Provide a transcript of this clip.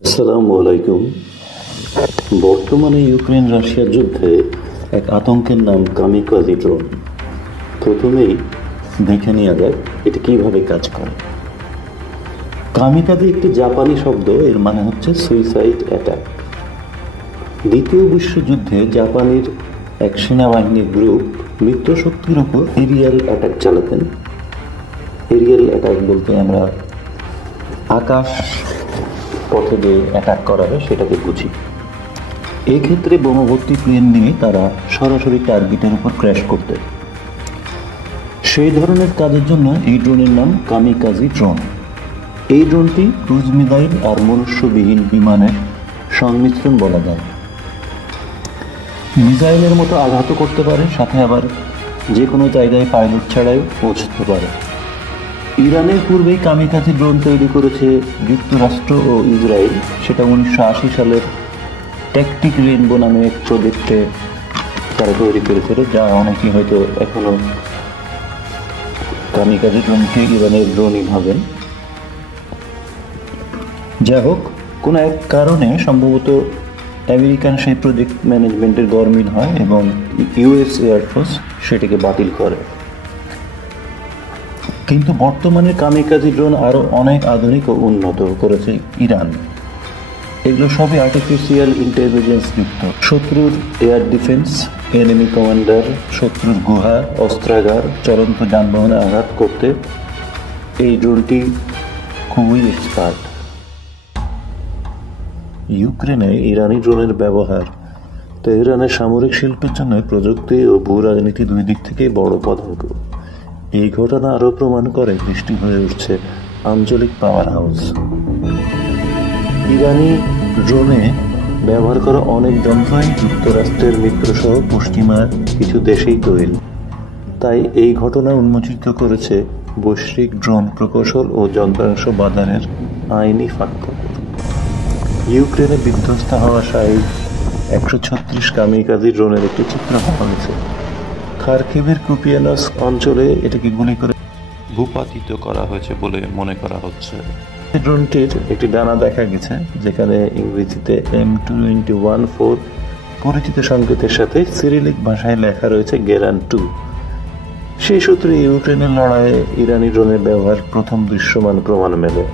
আসসালামু আলাইকুম। বর্তমানে ইউক্রেন রাশিয়ার যুদ্ধে এক আতঙ্কের নাম কামিকাজি ড্রোন। প্রথমেই দেখে নেওয়া যাক এটা কিভাবে কাজ করে। কামিকাজি একটি জাপানি শব্দ, এর মানে হচ্ছে সুইসাইড অ্যাটাক। দ্বিতীয় বিশ্বযুদ্ধে জাপানের এক সেনাবাহিনীর গ্রুপ মিত্রশক্তির উপর এরিয়াল অ্যাটাক চালাতেন। এরিয়াল অ্যাটাক বলতে আমরা আকাশ পথে যে অ্যাটাক করা হয় সেটাকে বুঝি। এক্ষেত্রে বোমাভর্তি প্লেন নিয়ে তারা সরাসরি টার্গেটের উপর ক্র্যাশ করতে। সেই ধরনের কাজের জন্য এই ড্রোনের নাম কামিকাজি ড্রোন। এই ড্রোনটি ক্রুজ মিসাইল আর মনুষ্যবিহীন বিমানের সংমিশ্রণ বলা যায়। মিসাইলের মতো আঘাতও করতে পারে, সাথে আবার যে কোনো জায়গায় পাইলট ছাড়াই পৌঁছতে পারে। ইরানের পূর্বেই কামিকাজি ড্রোন তৈরি করেছে যুক্তরাষ্ট্র ও ইসরায়েল। সেটা 1980 সালের ট্যাকটিক রেইনবো নামে এক প্রজেক্টে তারা তৈরি করেছিল, যা অনেকেই হয়তো এখনো কামিকাজি ড্রোনকে ইরানের ড্রোনই ভাবেন। যাই হোক, কোনো এক কারণে সম্ভবত আমেরিকান সেই প্রজেক্ট ম্যানেজমেন্টের গরমিল হয় এবং ইউএস এয়ারফোর্স সেটিকে বাতিল করে। কিন্তু বর্তমানে কামিকাজি ড্রোন আরও অনেক আধুনিক ও উন্নত করেছে ইরান। এগুলো সবই আর্টিফিশিয়াল ইন্টেলিজেন্স যুক্ত। শত্রুর এয়ার ডিফেন্স, এনিমি কমান্ডার, শত্রুর গুহা, অস্ত্রাগার, চলন্ত যানবাহনে আঘাত করতে এই ড্রোনটি খুবই এক্সপার্ট। ইউক্রেনে ইরানি ড্রোনের ব্যবহার তেহরানের সামরিক শিল্পের জন্য প্রযুক্তি ও ভূ রাজনীতি দুই দিক থেকেই বড় পদাঙ্ক। এই ঘটনা আরও প্রমাণ করে দেশটি হয়ে উঠছে আঞ্চলিক পাওয়ার হাউস। ইরানি ড্রোনে ব্যবহার করা অনেক যন্ত্রই যুক্তরাষ্ট্রের মিত্রসহ পশ্চিমার কিছু দেশেই তৈরি। তাই এই ঘটনা উন্মোচিত করেছে বৈশ্বিক ড্রোন প্রকৌশল ও যন্ত্রাংশ বাজারের আইনি ফাঁকফোকর। ইউক্রেনে বিধ্বস্ত হওয়া সাইজ 136 কামিকাজি ড্রোনের একটি চিত্র পাওয়া গেছে। খার্কিভের কুপিয়ানস্ক অঞ্চলে এটাকে গুলি করে ভূপাতিত করা হয়েছে বলে মনে করা হচ্ছে। ড্রোনটির একটি ডানা দেখা গেছে, যেখানে ইংরেজিতে M214 পরিচিত সংকেতের সাথে সিরিলিক ভাষায় লেখা রয়েছে গেরান 2। সেই সূত্রে ইউক্রেনের লড়াইয়ে ইরানি ড্রোনের ব্যবহার প্রথম দৃশ্যমান প্রমাণ মেলে।